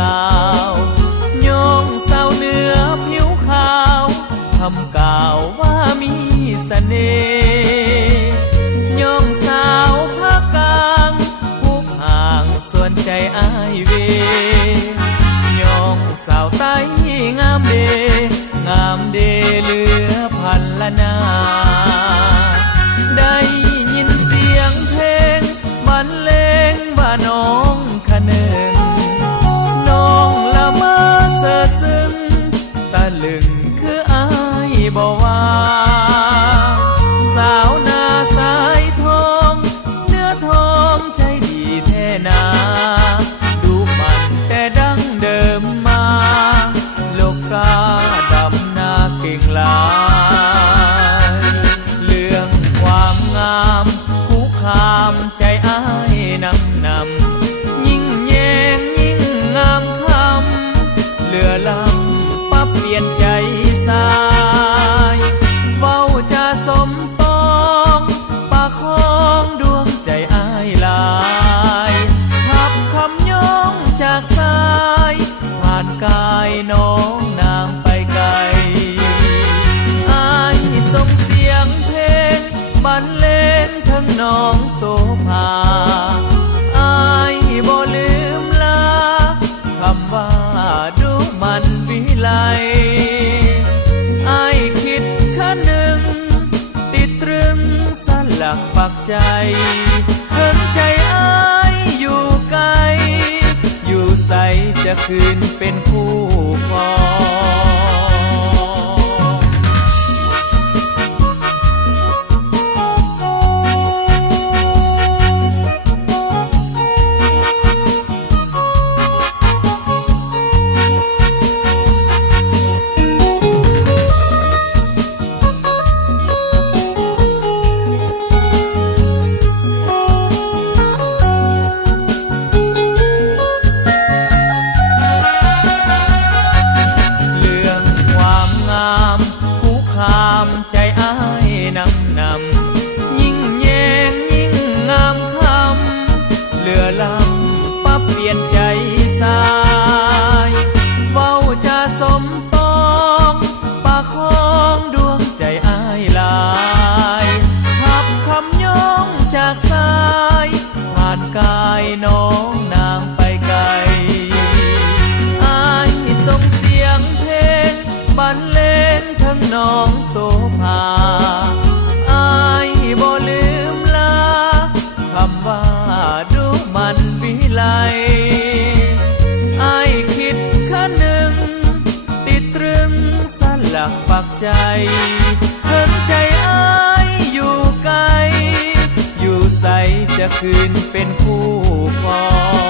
กาวย่องสาวเหนือผิวขาวทำกล่าวว่ามีเสน่ห์ย่องสาวภาคกลางผู้ห่างส่วนใจอ้ายเวยองสาวใต้งามเดงามเดเหลือพันละนาได้ยินเสียงเพลงบรรเลงว่าน้องคะเนินน้องละเมอเซ่อซึ้งตะลึงคืออ้ายบ่ว่าสาวนาสายทองเนื้อทองใจดีแท้นาดูมันแต่ดั้งเดิมมาโลกาดำนาเก่งหลายเรื่องความงามคู่คามใจอ้ายนำยิ่งแยงยิ่งงามคำเหลือลำปั๊บเปลี่ยนใจสายเว้าจะสมปองปากของดวงใจอ้ายลายทับคำย่องจากสายผ่านกายน้องนางไปไกลอ้ายส่งเสียงเพลงบรรเลงทั้งน้องโสภาอ้ายบ่ลืมลาคำว่าดูมันวิไลอ้ายคิดคะนึงติดตรึงสลักปักใจเพิ่งใจอ้ายอยู่ไกลอยู่ใสจะคืนเป็นคู่ครองใจอ้ายนำยิ่งแยงยิ่งงามคำเหลือลำปั๊บเปลี่ยนใจสายเว้าจะสมปองปากของดวงใจอ้ายลายทับคำย่องจากสายผ่านกายน้องนางไปไกลอ้ายส่งเสียงเพลงบรรเลงทั้งน้องโสภาอ้ายบ่ลืมลาคำว่าดูมันวิไลอ้ายคิดคะนึงติดตรึงสลักปักใจเพิ่งใจอ้ายอยู่ไกลอยู่ใสจะคืนเป็นคู่ครอง